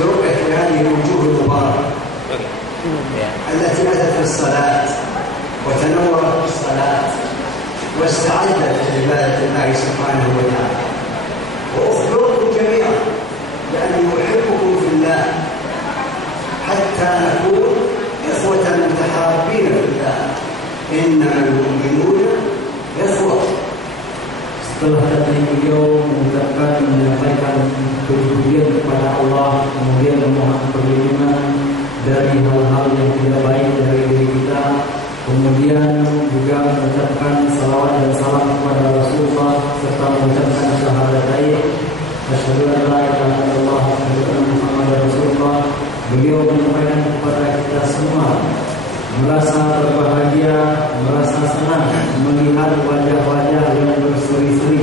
يربح بهذه الوجوه المباركة التي أتت في الصلاة وتنورت في الصلاة واستعدت لعبادة الله سبحانه وتعالى. وأخبركم جميعا بأني أحبكم في الله حتى نكون إخوة متحابين في الله. إنما المؤمنون إخوة. Setelah tadi beliau mengucapkan menyampaikan kepujian kepada Allah, kemudian memohon perlindungan dari hal-hal yang tidak baik dari diri kita, kemudian juga mengucapkan salawat dan salam kepada Rasulullah serta mengucapkan syahadatain asyhadu an la ilaha illallah wa asyhadu anna Muhammadar Rasulullah. Beliau menyampaikan kepada kita semua merasa berbahagia, merasa senang melihat wajah-wajah yang berseri-seri,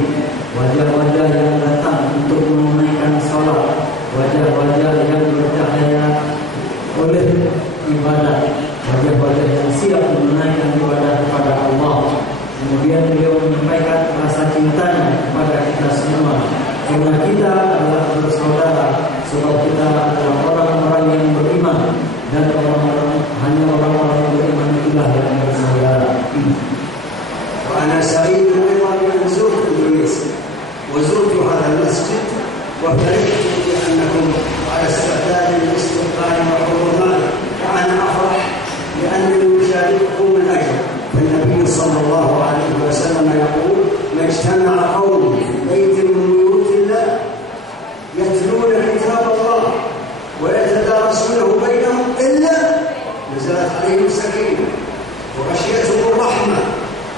wajah-wajah yang datang untuk menunaikan salat, wajah-wajah yang bercahaya oleh ibadah, wajah-wajah yang siap menunaikan ibadah kepada Allah. Kemudian beliau menyampaikan rasa cintanya kepada kita semua, karena kita adalah bersaudara, sebab kita adalah orang-orang yang beriman, dan hanya orang-orang yang beriman itulah yang bersaudara. وأنا سعيد أيضا بأن زرت إندونيسيا وزرت هذا المسجد وفرحت بأنكم على استعداد لاستقبال وحضورنا، وأنا أفرح لأنني أشارككم الأجر. فالنبي صلى الله عليه وسلم يقول: ما اجتمع قوم في بيت من بيوت الله يتلون كتاب الله ويتدارسونه بينهم إلا نزلت عليهم السكينة وغشيتهم الرحمة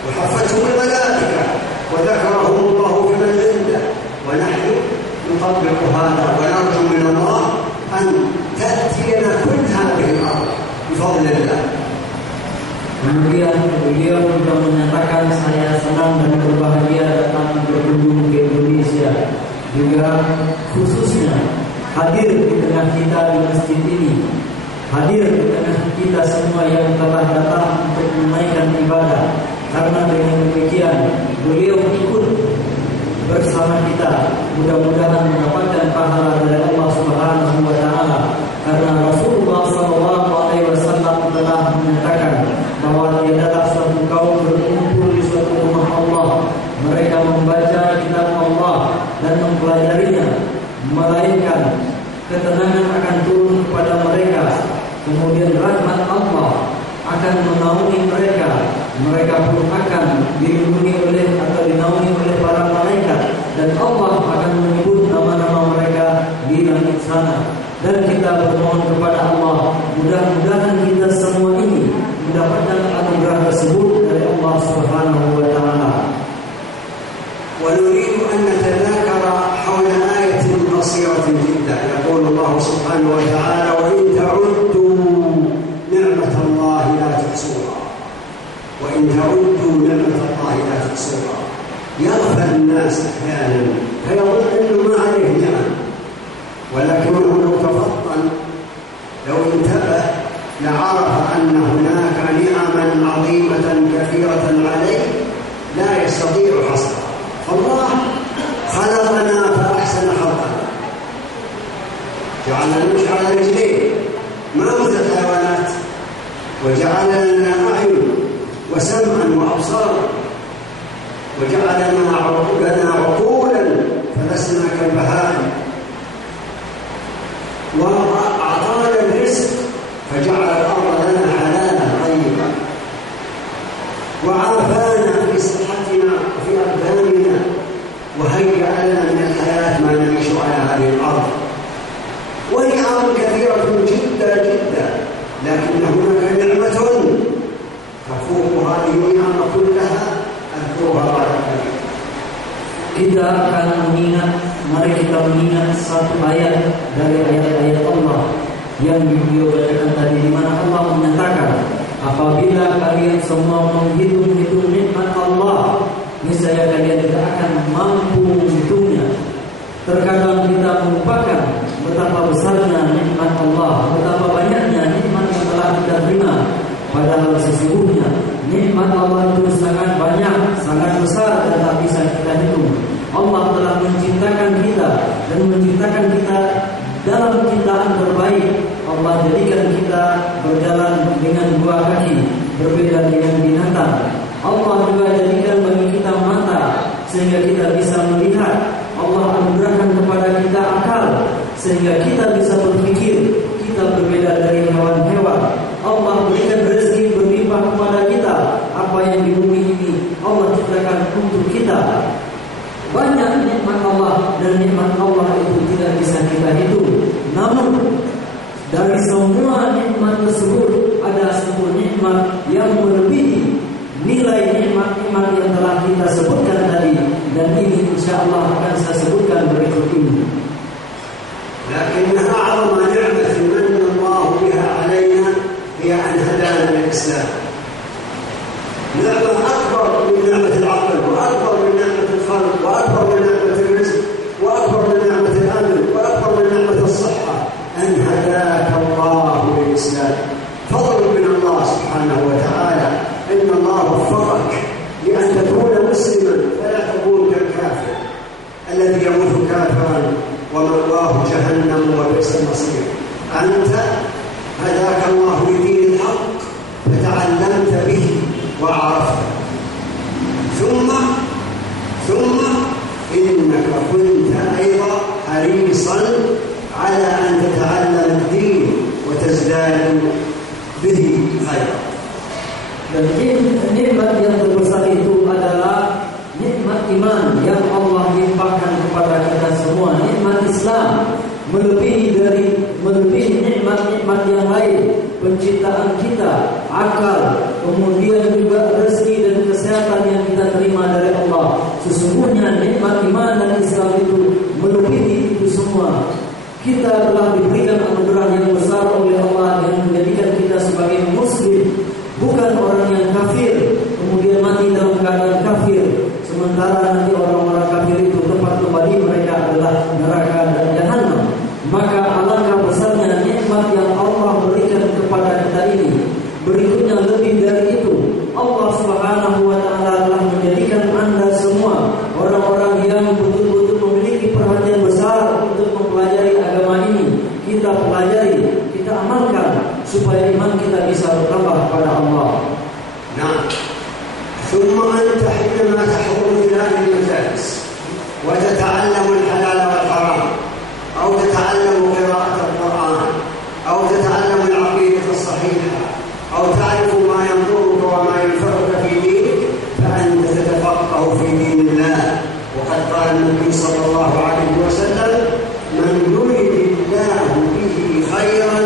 وحفتهم الملائكة وذكرهم الله بمن عنده. ونحن نطبق هذا ونرجو من الله أن تأتينا كل هذه الأرض بفضل الله. Kemudian beliau juga menyatakan, saya senang dan berbahagia datang berkunjung ke Indonesia, juga khususnya hadir di tengah kita di masjid ini, hadir di tengah kita semua yang telah datang untuk menunaikan ibadah. Karena dengan demikian beliau ikut bersama kita, mudah-mudahan mendapatkan pahala dari Allah Subhanahu wa taala. Karena Rasulullah sallallahu alaihi wasallam telah menyatakan bahwa tidaklah suatu kaum berkumpul di suatu rumah Allah, mereka membaca kitab Allah dan mempelajarinya, melainkan ketenangan akan turun kepada mereka, kemudian rahmat Allah akan menaungi mereka. Mereka pun akan dilindungi oleh atau dinaungi oleh para malaikat, dan Allah akan menyebut nama-nama mereka di langit sana. Dan kita bermohon kepada Allah, mudah-mudahan kita semua ini mendapatkan anugerah tersebut dari Allah Subhanahu wa taala. ونريد أن نتذاكر حول آية قصيرة جدا. يقول الله سبحانه وتعالى: وإن تعدوا نعمة الله لا تحصوها وإن تعدوا نعمة الله لا تحصوها. يغفل الناس أحيانا فيظن أنه ما عليه نعم، ولكنه لو تفطن لو انتبه لعرف أن هناك نعما عظيمة كثيرة عليه لا يستطيع حصرها. الله خلقنا فأحسن خلقنا، جعلنا نمشي على رجلين ما مثل الحيوانات، وجعل لنا أعين وسمعا وأبصارا، وجعل لنا عقولا فلسنا كالبهائم، وأعطانا الرزق فجعل الأرض لنا حلالا طيبا، وعافانا في صحتنا وفي أبداننا، وهيأ لنا من الحياة ما نعيش على هذه الأرض. ونعم كثيرة جدا جدا، لكن هناك نعمة تفوق هذه النعم كلها أذكرها بعد قليل. Kita akan mengingat, mari kita mengingat satu ayat dari ayat-ayat Allah yang beliau bacakan tadi, di mana Allah menyatakan, apabila kalian semua menghitung-hitung nikmat Allah, niscaya kalian tidak akan mampu menghitungnya. Terkadang kita melupakan betapa besarnya nikmat Allah, betapa banyaknya nikmat yang telah kita terima. Padahal sesungguhnya nikmat Allah itu sangat banyak, sangat besar dan tak bisa kita hitung. Allah telah menciptakan kita dan menciptakan kita dalam ciptaan dua kaki, berbeda dengan binatang. Allah juga jadikan bagi kita mata sehingga kita bisa melihat. Allah anugerahkan kepada kita akal sehingga kita bisa berpikir. Kita berbeda dari hewan-hewan. Allah berikan rezeki berlimpah kepada kita. Apa yang di bumi ini Allah ciptakan untuk kita. Banyak nikmat Allah, dan nikmat Allah itu tidak bisa kita hitung. Namun dari semua nikmat tersebut ada satu nikmat yang melebihi nilai nikmat-nikmat yang telah kita sebutkan tadi, dan ini insyaallah akan saya sebutkan berikut ini. لكنها أعظم نعمة من الله بها علينا هي أن هدانا للإسلام. نعمة أكبر من نعمة العقل، وأكبر من نعمة الخلق، وأكبر من نعمة الرزق، وأكبر من نعمة الأمن، وأكبر من نعمة الصحة، أن هداك الله للإسلام. فضل من الله سبحانه وتعالى، إن الله وفقك لأن تكون مسلما فلا تكون كالكافر الذي يموت كافرا ومأواه جهنم وبئس المصير. أنت هداك الله لدين الحق فتعلمت به وعرفته، ثم إنك كنت أيضا حريصا على أن تتعلم الدين وتزداد به خيرا. Dan nikmat yang terbesar itu adalah nikmat iman yang Allah limpahkan kepada kita semua. Nikmat Islam melebihi nikmat-nikmat yang lain. Penciptaan kita, akal, kemudian juga rezeki dan kesehatan yang kita terima dari Allah. Sesungguhnya nikmat iman dan Islam itu melebihi itu semua. Kita telah diberikan anugerah yang besar oleh Allah yang menjadikan kita sebagai muslim, bukan orang yang kafir kemudian mati dalam keadaan kafir, sementara nanti orang-orang kafir itu tempat kembali mereka adalah neraka dan jahanam. Maka alangkah besarnya nikmat yang Allah berikan kepada kita ini. Berikutnya lebih dari itu, Allah Subhanahu wa taala telah menjadikan Anda semua orang-orang yang betul-betul memiliki perhatian besar untuk mempelajari agama ini. Kita pelajari, kita amalkan supaya iman kita bisa bertambah kepada Allah. Nah, ثم أنت حينما تحضر إلى هذه المجالس وتتعلم الحلال والحرام، أو تتعلم قراءة القرآن، أو تتعلم العقيدة الصحيحة، أو تعرف ما ينظرك وما ينفعك في دينك، فأنت تتفقه في دين الله. وقد قال النبي صلى الله عليه وسلم: من يرد الله به خيرا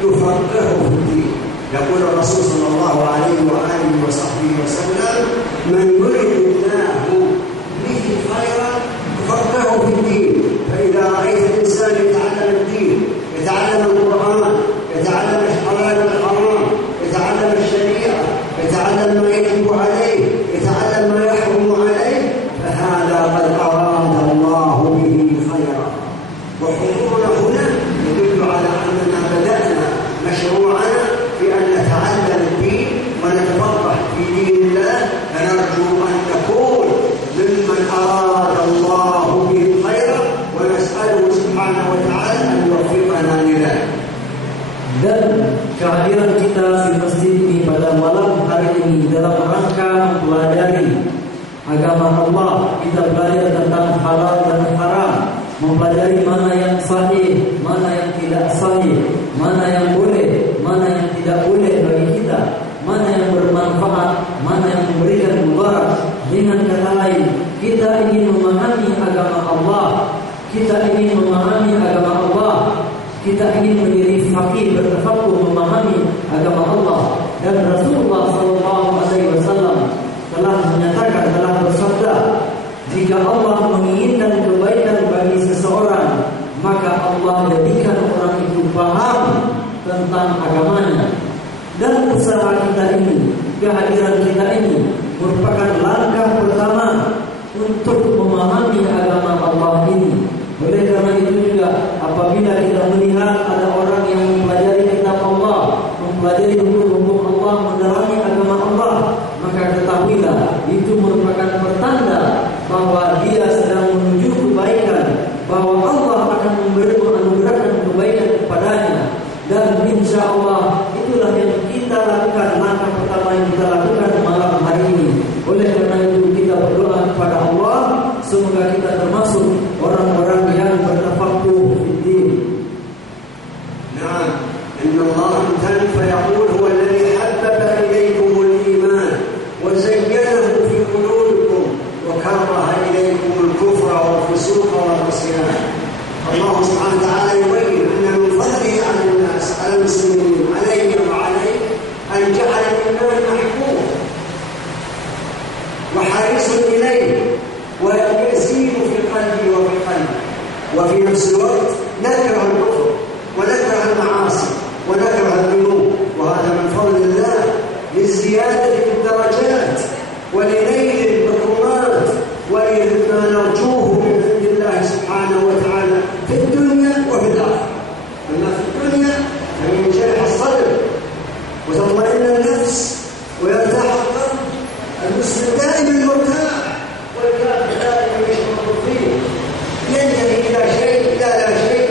يفقهه في الدين. يقول الرسول صلى الله عليه وآله وصحبه وسلم: من يرد الله به خيرا يفقهه في الدين. فإذا رأيت الإنسان يتعلم الدين، يتعلم القرآن، يتعلم الحلال والحرام، يتعلم الشريعة، يتعلم ما يجب عليه، يتعلم ما يحرم عليه، فهذا قد أراد الله به خيرا. وحضورنا هنا يدل على أننا بدأنا مشروعنا في أن نتعلم الدين ونتفقه في دين الله، فنرجو أن نكون ممن أراد الله به خيرا، ونسأله سبحانه وتعالى أن يوفقنا لذلك. Dan kehadiran kita di masjid ini pada malam hari ini dalam rangka mempelajari agama Allah. Kita belajar tentang halal dan haram, mempelajari mana yang sahih, mana yang tidak sahih, mana yang boleh, mana yang tidak boleh bagi kita, mana yang bermanfaat, mana yang memberikan mudarat. Dengan kata lain, kita ingin memahami agama Allah, kita ingin memahami agama Allah, kita ingin menjadi faqih, bertafaqquh memahami agama Allah. Dan Rasulullah SAW telah menyatakan, telah bersabda, jika Allah menginginkan kebaikan bagi seseorang, maka Allah jadikan orang itu paham tentang agamanya. Dan usaha kita ini, kehadiran kita ini merupakan langkah pertama untuk memahami agama Allah ini. Oleh karena itu juga apabila kita melihat ada orang yang mempelajari kitab Allah, mempelajari hukum-hukum Allah, mendalami agama Allah, maka ketahuilah itu merupakan pertanda bahwa dia sedang menuju kebaikan, bahwa Allah akan menganugerahkan kebaikan kepadanya. Dan insya Allah itulah yang kita lakukan إن الله امتن فيقول هو الذي حبب إليكم الإيمان وزينه في قلوبكم وكره إليكم الكفر والفسوق والعصيان. الله سبحانه وتعالى يبين أن من فضله على الناس، على المسلمين، علينا وعليه، أن جعل الإيمان محبوب وحريص إليه ويزيد في قلبي وفي قلبي، وفي نفس الوقت نكره الكفر ونكره المعاصي ونكره الذنوب، وهذا من فضل الله للزيادة في الدرجات ولنيل المكرمات ولما نرجوه من عند الله سبحانه وتعالى في الدنيا وفي الآخرة. أما في الدنيا فمن شرح الصدر وتطمئن النفس ويرتاح القلب. المسلم دائما مرتاح والكافر دائما يشعر فيه، ينتهي إلى شيء لا شيء،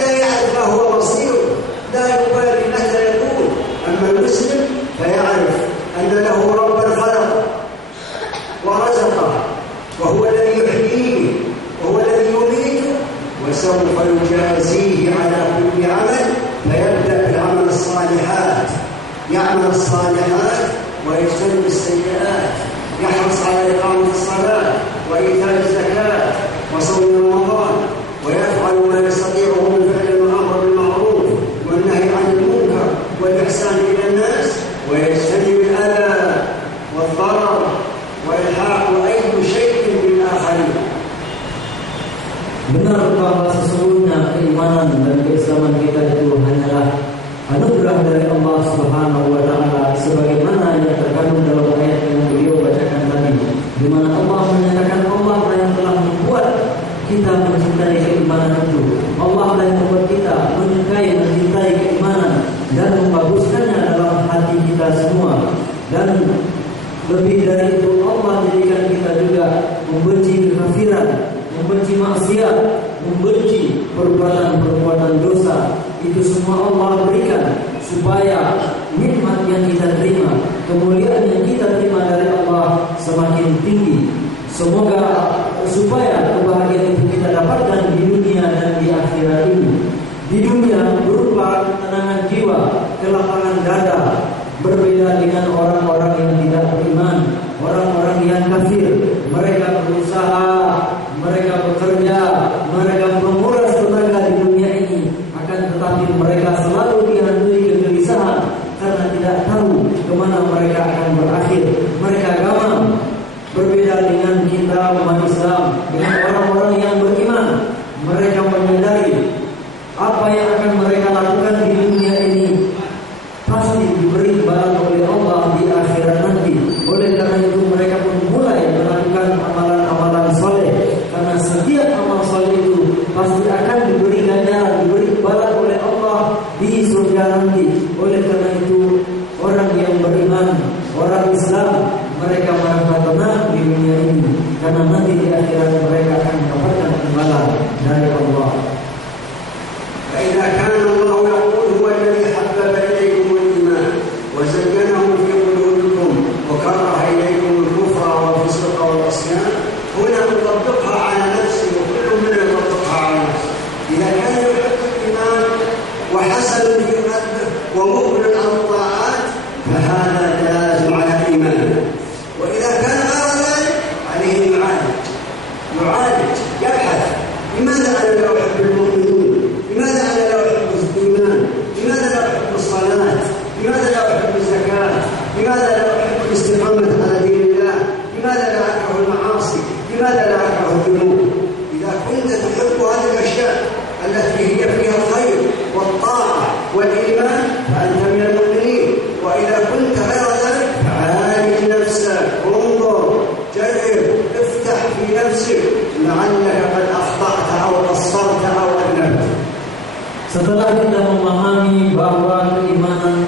لا يعرف ما هو مصيره، لا يبالي ماذا يقول. أما المسلم فيعرف أن له ربا خلقه ورزقه، وهو الذي يحييه وهو الذي يميته، وسوف يجازيه على كل عمل. فيبدأ بالعمل الصالحات، يعمل الصالحات ويجتنب السيئات، يحرص على إقامة الصلاة وإيتاء الزكاة وصوم رمضان، ويفعل ما يستطيعه من فعل الأمر بالمعروف والنهي عن المنكر والإحسان إلى الناس، ويجتنب الأذى والضرر وإلحاق أي شيء بالآخرين. Benar bahwa sesungguhnya keimanan dan keislaman kita itu hanyalah anugerah dari Allah Subhanahu wa taala, sebagaimana yang terkandung dalam ayat yang beliau bacakan tadi, di mana Allah menyatakan Allah yang telah membuat kita mencintai keimanan itu. Allah yang membuat kita menyukai, mencintai keimanan dan membaguskannya dalam hati kita semua. Dan lebih dari itu, Allah jadikan kita juga membenci kekafiran, membenci maksiat, membenci perbuatan-perbuatan dosa. Itu semua Allah berikan supaya nikmat yang kita terima, kemuliaan yang kita terima dari Allah semakin tinggi. Semoga supaya kebahagiaan itu kita dapatkan di dunia dan di akhirat ini. Di dunia berupa ketenangan jiwa, kelapangan dada, berbeda dengan orang-orang yang tidak beriman, orang-orang yang kafir. Mereka berusaha, mereka bekerja, mereka menguras tenaga di dunia ini, akan tetapi mereka selalu dihantui kegelisahan karena tidak tahu kemana mereka akan berakhir. Mereka gamang. Berbeda dengan kita umat Islam, dengan orang-orang yang beriman, mereka menyadari apa yang akan mereka lakukan di dunia ini pasti diberi balasan oleh Allah di akhirat nanti. Oleh karena itu mereka pun mulai melakukan amalan-amalan soleh, karena setiap amal soleh itu pasti akan diberi ganjaran, diberi balasan oleh Allah di surga nanti. Oleh karena itu orang yang beriman, orang Islam, mereka merasa tenang di dunia ini, karena nanti di akhirat mereka akan mendapatkan imbalan dari Allah. فإذا كان الله يقول هو الذي حبب إليكم الإيمان وزينه في قلوبكم وكره إليكم الكفر والفسوق والعصيان، هنا نطبقها على نفسه وكل منا يطبقها على نفسه. إذا كان يحب الإيمان وحسن في قلبه ومقبل على الطاعات فهذا دلالة على إيمانه. وإذا كان غير ذلك عليه يعالج يبحث، لماذا أنا لا أحب المؤمنين؟ لماذا أنا لا أحب الإيمان؟ لماذا لا أحب الصلاة؟ لماذا لا أحب الزكاة؟ لماذا لا أحب الاستقامة على دين الله؟ لماذا لا أكره المعاصي؟ لماذا لا أكره الذنوب؟ إذا كنت تحب هذه الأشياء التي هي فيها الخير والطاعة والإيمان فأنت من المؤمنين. وإذا كنت غير ذلك فعالج نفسك، انظر، جرب، افتح في نفسك لعلك قد أخطأت أو قصرت أو أذنبت. Setelah kita memahami bahwa keimanan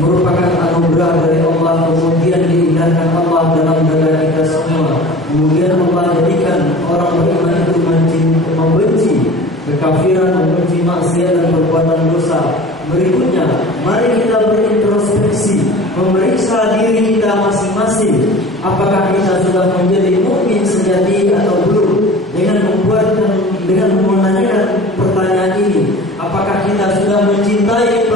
merupakan anugerah dari Allah, kemudian diindahkan Allah dalam dada kita semua, kemudian Allah jadikan orang beriman itu membenci kekafiran, membenci maksiat dan perbuatan dosa. Berikutnya, mari kita berintrospeksi, memeriksa diri kita masing-masing. Apakah kita sudah menjadi mukmin sejati atau belum? Dengan menanyakan pertanyaan ini, apakah kita sudah mencintai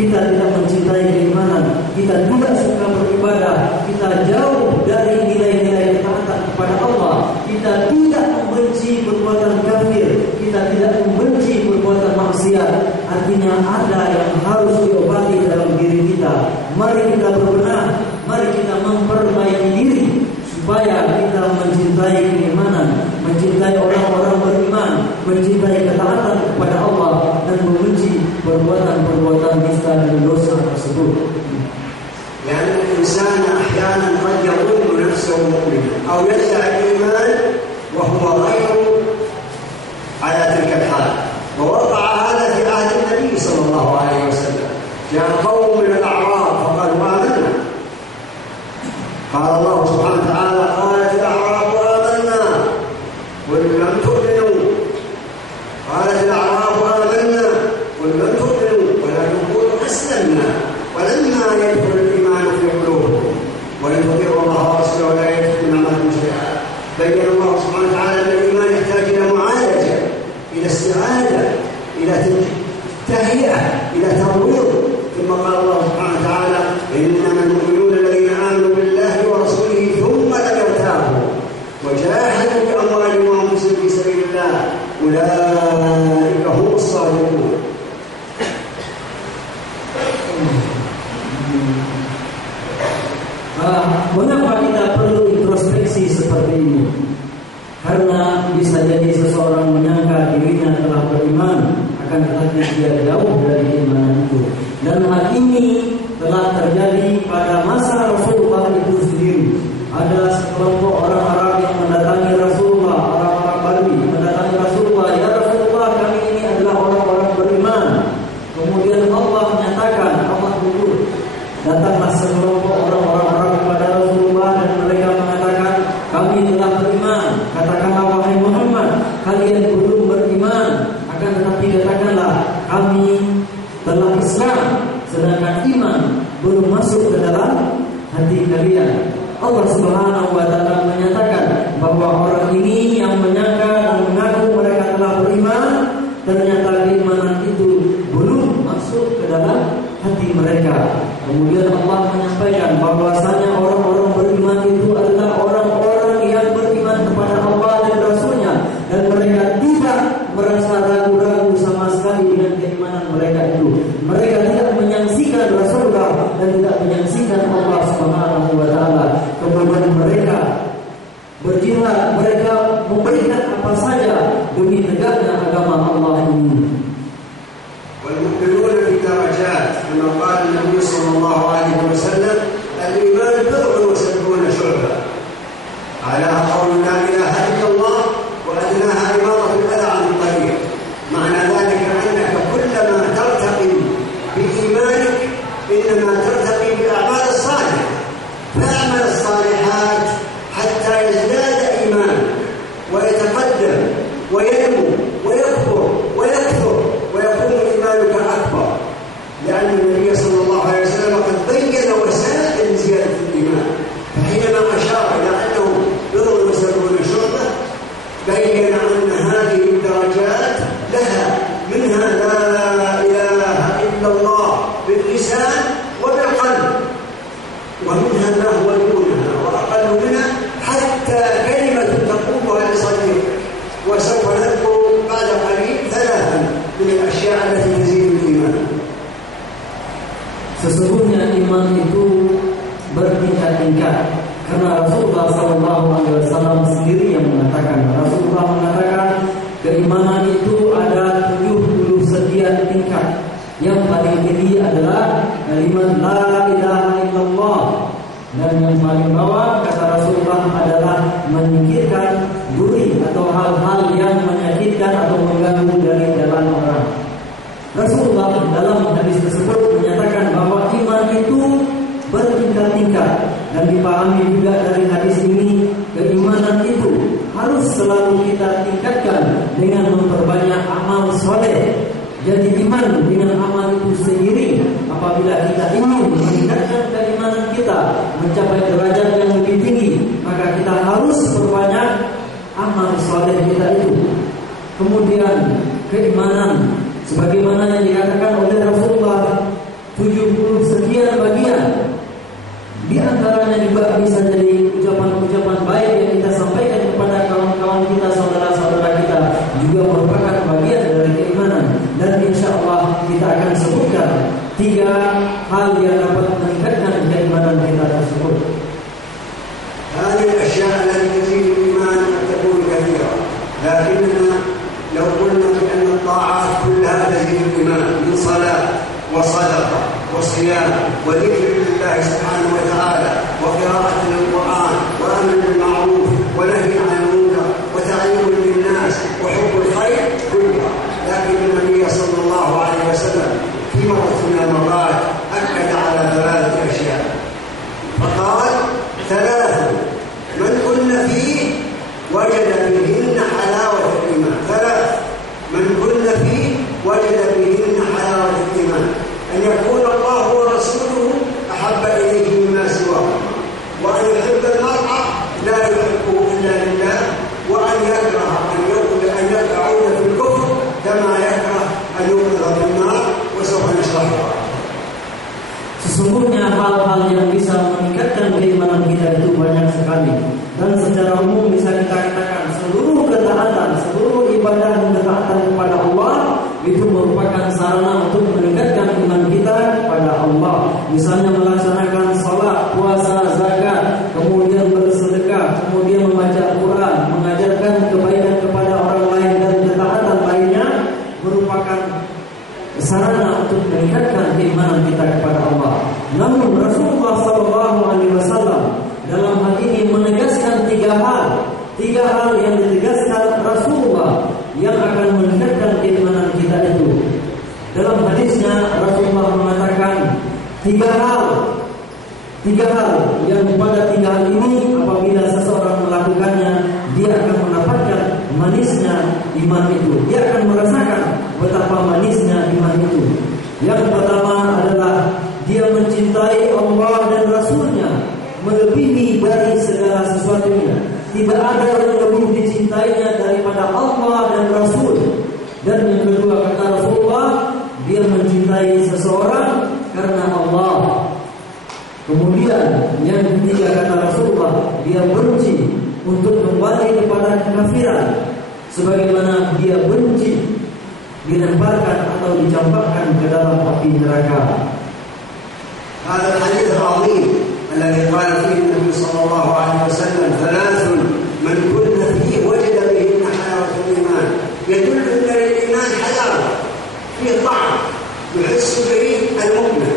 kita tidak mencintai keimanan, kita tidak suka beribadah, kita jauh dari nilai-nilai ketaatan kepada Allah, kita tidak membenci perbuatan kafir, kita tidak membenci perbuatan maksiat. Artinya ada yang harus diobati dalam diri kita. Mari kita berbenah, mari kita memperbaiki diri supaya kita mencintai keimanan, mencintai orang-orang beriman, mencintai ketaatan kepada Allah, dan membenci perbuatan-perbuatan nista dan dosa tersebut. لأن الإنسان أحيانا قد يظن نفسه مؤمنا أو يدعي الإيمان وهو غير على تلك الحال، ووقع هذا في عهد النبي صلى الله عليه وسلم. جاء قوم من الأعراب فقالوا آمنا، قال الله سبحانه وتعالى قالت الأعراب آمنا قل لم تؤمنوا، قالت الأعراب آمنا قل لم تؤمنوا ولكن قولوا أسلمنا ولما يدخل الإيمان في قلوبكم وإن تطيعوا الله ورسوله ولا يدخل معكم شيئا. بين الله سبحانه وتعالى أن الإيمان يحتاج إلى معالجة، إلى استعادة، إلى تهيئة، إلى ترويض. ثم قال الله سبحانه وتعالى إنما المؤمنون الذين آمنوا بالله ورسوله ثم لم يرتابوا وجاهدوا بأموالهم وأنفسهم في سبيل الله أولئك هم الصادقون. Mengapa kita perlu introspeksi seperti ini? Karena bisa jadi seseorang menyangka dirinya telah beriman, akan tetapi dia jauh dari keimanan itu. Dan hal ini telah terjadi pada masa Rasulullah itu sendiri. Ada sekelompok orang Arab yang mendatangi Rasulullah, orang-orang Badui mendatangi Rasulullah, ya Rasulullah, kami ini adalah orang-orang beriman. Kemudian Allah menyatakan, Allah gugur. Datanglah sekelompok orang-orang Arab kepada Rasulullah dan mereka mengatakan, kami telah beriman. Katakanlah wahai Muhammad, kalian belum beriman. Akan tetapi katakanlah, kami telah Islam, sedangkan iman belum masuk ke dalam hati kalian. Allah Subhanahu wa Ta'ala menyatakan bahwa orang ini yang menyangka dan mengaku mereka telah beriman, ternyata keimanan itu belum masuk ke dalam hati mereka. Kemudian Allah menyampaikan bahwasanya orang-orang beriman itu adalah orang-orang yang beriman kepada Allah dan Rasulnya, dan mereka tidak merasa ragu-ragu sama sekali dengan keimanan mereka itu. Mereka tidak menyaksikan Rasulullah dan tidak menyaksikan Allah Subhanahu wa Ta'ala. Kemudian mereka berjihad, mereka memberikan apa saja demi tegaknya agama Allah ini. والمؤمنون في درجات كما قال النبي صلى الله عليه وسلم الإيمان بضع وسبعون شعبة على قول لا إله إلا الله وأدناها إماطة الأذى عن الطريق. معنى ذلك أنك كلما ترتقي بإيمانك إنما ترتقي بالأعمال الصالحة، فاعمل الصالحات حتى يزداد إيمانك ويتقدم وينمو ويكبر ويكثر ويكون إيمانك أكبر، لأن النبي صلى الله عليه وسلم قد بين وسائل زيادة الإيمان. فحينما أشار إلى أنه بضع وسبعون شعبة بين أن هذه الدرجات لها منها لا إله إلا الله باللسان وبالقلب، ومنها ما هو دونها وأقل منها حتى كلمة تقومها لصديقك. وسوف نذكر بعد قليل ثلاثا من الأشياء التي تزيد الإيمان. Sesungguhnya iman itu bertingkat-tingkat, karena Rasulullah SAW sendiri yang mengatakan. Rasulullah mengatakan keimanan itu ada 70 sekian tingkat. Yang paling tinggi adalah kalimat la ilaha illallah, dan yang paling bawah kata Rasulullah adalah menyingkirkan duri atau hal-hal yang menyakitkan atau mengganggu dari jalan orang. Rasulullah dalam hadis tersebut menyatakan bahwa iman itu bertingkat-tingkat, dan dipahami juga dari hadis ini keimanan itu harus selalu kita tingkatkan dengan memperbanyak amal soleh. Jadi iman dengan amal itu sendiri. Apabila kita ingin meningkatkan keimanan kita mencapai derajat yang lebih tinggi, maka kita harus perbanyak amal soleh kita itu. Kemudian keimanan sebagaimana yang dikatakan oleh Rasulullah akan sebutkan 3 hal yang dapat meningkatkan keimanan kita tersebut. هذه الأشياء التي تزيد الإيمان قد تكون كثيرة، لكننا لو قلنا بأن الطاعات كلها تزيد الإيمان من صلاة وصدقة وصيام وذكر لله سبحانه وتعالى وقراءة للقرآن وأمر بالمعروف ونهي عن المنكر وتعليم للناس وحب الخير كلها، لكن النبي صلى الله عليه وسلم في مرة من المرات أكد على 3 أشياء، فقال 3 من كن فيه وجد بهن حلاوة الإيمان. 3 من كن فيه وجد بهن حلاوة الإيمان: أن يكون الله ورسوله أحب إليه مما سواه، وأن يحب المرء لا يحبه إلا لله، وأن يكره أن يقعد في الكفر كما يكره أن يوقظ في النار، وسوف نشرحها. Sesungguhnya hal-hal yang bisa meningkatkan keimanan kita itu banyak sekali, dan secara umum bisa kita katakan seluruh ketaatan, seluruh ibadah dan ketaatan kepada Allah itu merupakan sarana untuk meningkatkan iman kita kepada Allah. Misalnya melaksanakan salat, puasa, zakat, kemudian bersedekah, kemudian membaca Al-Quran, mengajarkan kebaikan kepada orang lain, dan ketaatan lainnya merupakan sarana untuk meningkatkan keimanan kita kepada Allah. Namun Rasulullah SAW dalam hal ini menegaskan 3 hal yang ditegaskan Rasulullah yang akan meningkatkan keimanan kita itu. Dalam hadisnya Rasulullah mengatakan 3 hal yang pada 3 hal ini apabila seseorang melakukannya, dia akan mendapatkan manisnya iman itu. Dia akan merasakan betapa manisnya iman itu. Yang pertama adalah dia mencintai Allah dan Rasulnya melebihi dari segala sesuatunya. Tidak ada yang lebih dicintainya daripada Allah dan Rasul. Dan yang kedua, kata Rasulullah, dia mencintai seseorang karena Allah. Kemudian yang ketiga, kata Rasulullah, dia benci untuk kembali kepada kekafiran, sebagaimana dia benci dilemparkan atau dicampakkan ke dalam api neraka. هذا الحديث العظيم الذي قال فيه النبي صلى الله عليه وسلم 3 من كن فيه وجد بهن حلاوة الإيمان، يدل أن للإيمان حلاوة، فيه طعم يحس به المؤمن.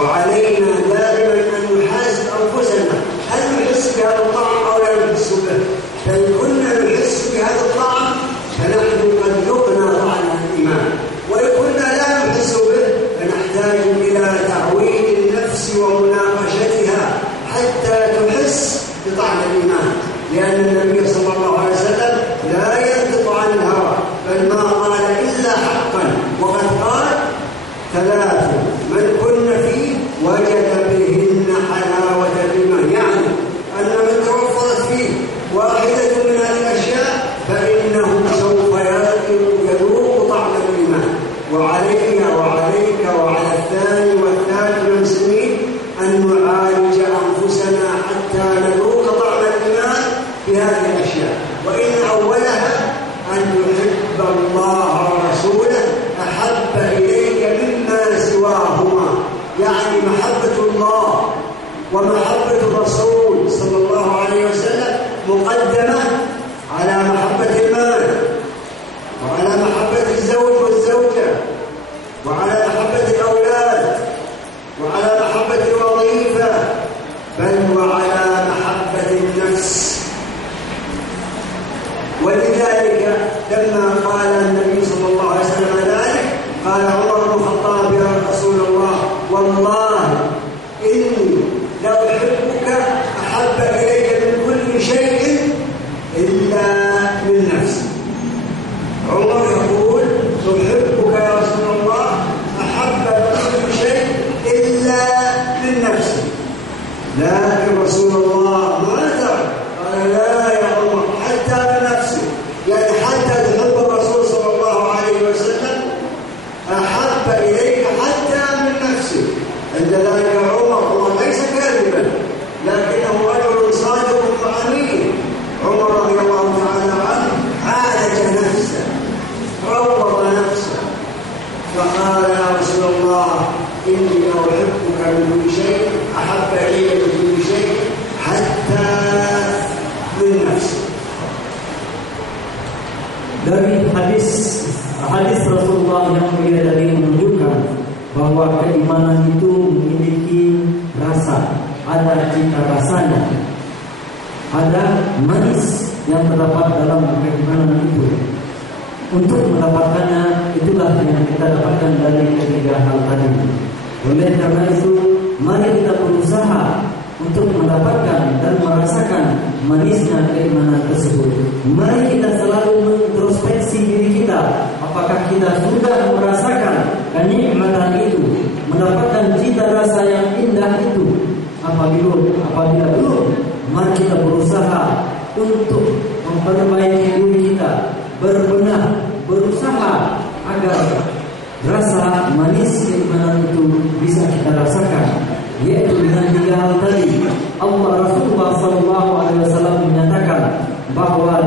وعلينا دائما أن نحاسب أنفسنا، هل نحس بهذا الطعم أو لا نحس به؟ فإن كنا نحس بهذا الطعم فنحن قد ذقنا طعم الإيمان، وإن كنا لا نحس به فنحتاج إلى تعويد النفس ومناقشتها حتى تحس بطعم الإيمان، لأن النبي صلى الله عليه وسلم لا ينطق عن الهوى، بل ما قال إلا حقا، وقد قال 3 من كن فيه وجد بهن حلاوة الإيمان، يعني أن من توفرت فيه واحدة من هذه الأشياء فإنه سوف يذوق طعم الإيمان. وعلي وعليك وعلى الثاني والثالث من المسلمين أن نعالج أنفسنا حتى نذوق طعم الإيمان بهذه الأشياء، وإن أولها أن يحب الله ورسوله أحب إليك مما سواهما، يعني محبة الله ومحبة الرسول صلى الله عليه وسلم مقدمة على محبة المال، وعلى محبة الزوج والزوجة، وعلى محبة الأولاد، وعلى محبة الوظيفة، بل وعلى محبة النفس. ولذلك لما قال النبي صلى الله عليه وسلم ذلك قال عمر بن الخطاب: يا رسول الله، والله إني لأحبك أحب إليك من كل شيء إلا من نفسي. عمر يقول: أحبك يا رسول الله أحب كل شيء إلا من نفسي. لكن رسول الله ماذا؟ قال: لا يا عمر، حتى من نفسي، يعني حتى تحب الرسول صلى الله عليه وسلم أحب إليك حتى من نفسي. عند ذلك عمر ليس كاذبا، لكنه رجل صادق وأمين. عمر رضي الله تعالى عنه عالج نفسه، روض نفسه، إني أحبك من كل شيء أحب إلي من كل شيء حتى من نفسي. Dari hadis Rasulullah yang mulia tadi menunjukkan bahwa keimanan itu memiliki rasa, ada cita rasanya, ada manis yang terdapat dalam keimanan itu. Untuk mendapatkannya, itulah yang kita dapatkan dari ketiga hal tadi. Oleh karena itu, mari kita berusaha untuk mendapatkan dan merasakan manisnya keimanan tersebut. Mari kita selalu mengintrospeksi diri kita. Apakah kita sudah merasakan kenikmatan itu, mendapatkan cita rasa yang indah itu? Apabila belum, mari kita berusaha untuk memperbaiki diri kita, berbenah, berusaha agar rasa manis keimanan itu bisa kita rasakan, yaitu dengan tiga hal tadi. Rasulullah SAW menyatakan bahwa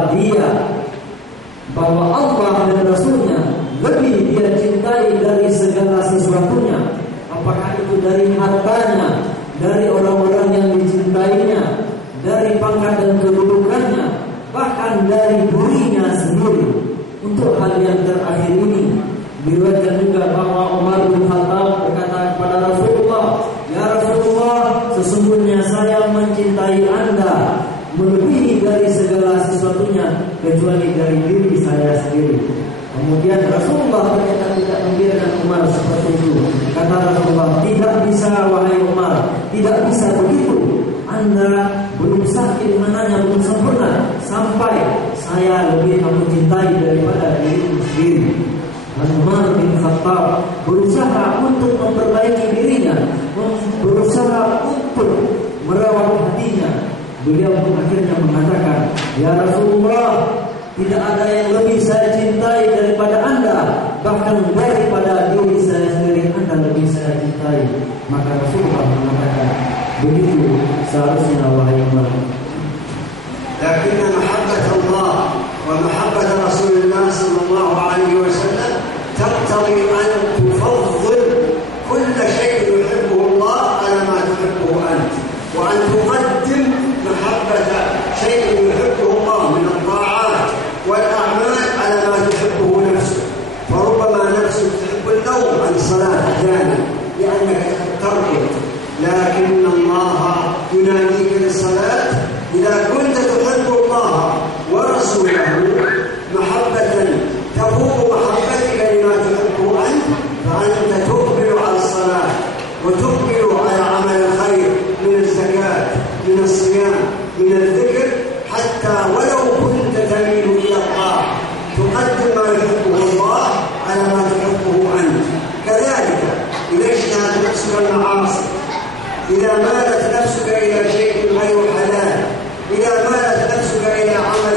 Allah dan Rasulnya lebih dia cintai dari segala sesuatunya, apakah itu dari hartanya, dari orang-orang yang dicintainya, dari pangkat dan kedudukannya, bahkan dari dirinya sendiri. Untuk hal yang terakhir ini diriwayatkan juga bahwa Umar bin Khattab berkata kepada Rasulullah, "Ya Rasulullah, sesungguhnya saya mencintai Anda melebihi dari segala sesuatunya kecuali dari diri saya sendiri." Kemudian Rasulullah ternyata tidak membiarkan Umar seperti itu. Kata Rasulullah, "Tidak bisa wahai Umar, tidak bisa begitu. Anda belum sah keimanannya, belum sempurna sampai saya lebih kamu cintai daripada dirimu sendiri." Dan Umar bin Khattab berusaha untuk memperbaiki dirinya, berusaha untuk merawat hatinya. Beliau pun akhirnya mengatakan, "Ya Rasulullah, tidak ada yang lebih saya cintai daripada Anda, bahkan daripada diri saya sendiri Anda lebih saya cintai." Maka Rasulullah mengatakan, "Begitu seharusnya wahai Umar." لكن محبة الله ومحبة رسول الله صلى الله عليه وسلم تقتضي أن تفضل كل شيء يحبه الله على ما تحبه أنت، وأن تقدم محبة شيء يحبه الله من الطاعات والأعمال على ما تحبه نفسك. فربما نفسك تحب النوم عن الصلاة أحيانا لأنك تركض، لكن الله يناديك للصلاة. إذا كنت تحب الله ورسوله محبة تفوق محبتك لما تحبه أنت، فأنت تقبل على الصلاة وتقبل على عمل الخير من الزكاة، من الصيام، من الذكر، حتى ولو كنت تميل إلى الطاعة تقدم ما يحبه الله على ما تحبه أنت. كذلك إذا اجتهدت نفسك المعاصي، إذا مالت نفسك إلى شيء غير حلال، إذا مالت نفسك إلى عمل